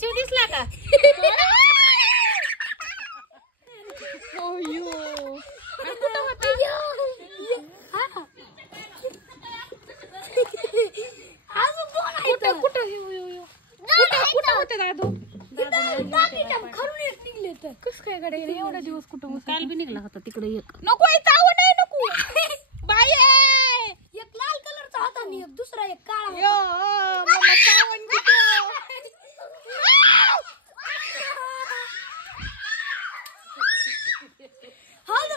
शिव दिसला का? कुठं होता? कुठं होते दादू? कस काय कडे एवढा दिवस कुठं? काल बी निघला होता तिकडे एक. नको चावू नाही नको बाई. एक लाल कलरचा होता आणि एक दुसरा एक काळा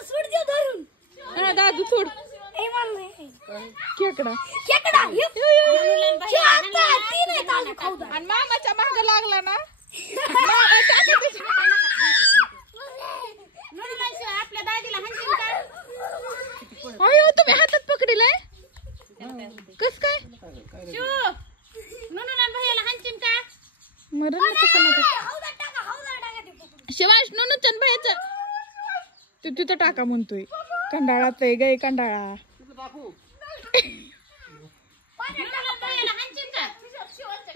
सोड दे धरून. दादू सोड. खेकडा आणि मामाच्या माग लागला ना. आपल्या दादीला हंजीन का? अयो तुम्ही हातात पकडीलाय कस काय? भैयाला हंजीन का? मरण शिवाश नुनूचन भैयाचं तू तिथं टाका म्हणतोय. कंडाळाच आहे गाय कंडाळा.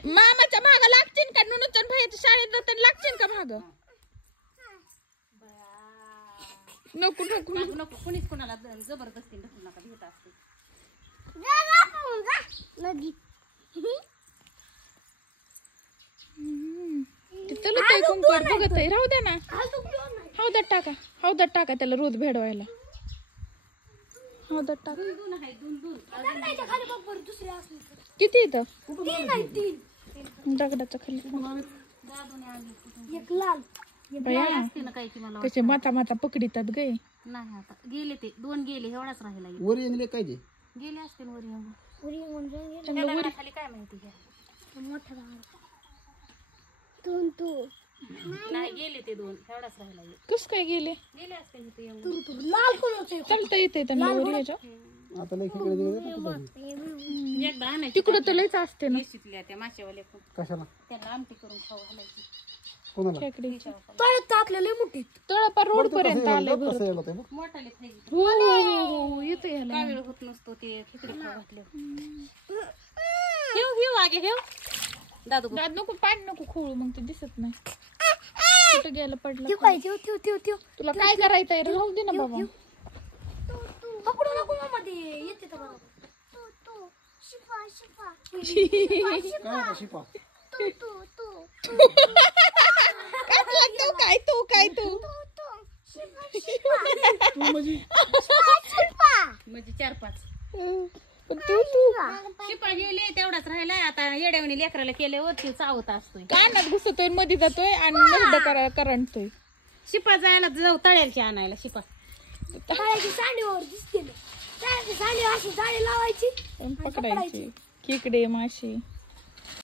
मामाच्या माग लागतील का? नुनूचन भैयाच्या शाळेत जाताना लागतील का माग? नको नको नको कुणीच कुणाला जबरदस्ती ढकलू नका. भेट असते चलत आहे कुंकड बघत आहे. राहू द्या ना. हौदात टाका त्याला रोज भेडवायला. हौदात टाका. किती येतं दगडाच्या खाली? एक लाल कसे माता माता पकडीतात गे. नाही आता गेले ते दोन गेले. एवढाच राहिला. वर येंगले काय जे गेले असतील वर येऊन. खाली काय माहिती नाही गेले ते दोन. एवढाच राहिला. कस काय गेले? गेले असतील इथे येऊन. लाल कलरचे चालता येते त्यांना वर यायच्या. आता लय खेकडे दिले एकदा आणायची तिकडं तर लयच असते ना शिकल्या त्या माशावाल्या कशाला त्याला आमटी करून खाऊ घालायची. कोणाला खेकडी. तळ्यात टाकलेले मोठी तळपार रोड पर्यंत आले. कसं यायला ते बघ मोठाले खायची. हो येते याला. का वेळ होत नसतो ते खिचडी खाऊ घातले. घेऊ आगे घेऊ दादू. दाद नको पाणी नको खोळू मग ते दिसत नाही. कुठं गेलं पडलं. तुला काय करायचंय? राहू दे ना बाबा. पकडू नको मामा ते येते तर बरोबर. काय तू म्हणजे 4-5 तू शिपा गेले. तेवढाच राहिलाय. आता येड्यावणी लेकराला केल्यावर ते चावत असतोय. कानात घुसतोय मध्ये जातोय आणि मर्द करंटतोय. शिपा जायला जाऊ तळ्याची आणायला. शिपा तळ्याची साडीवर दिसते. तळ्याची साडी अशी जाळी लावायची पकडायची खेकडे मासे.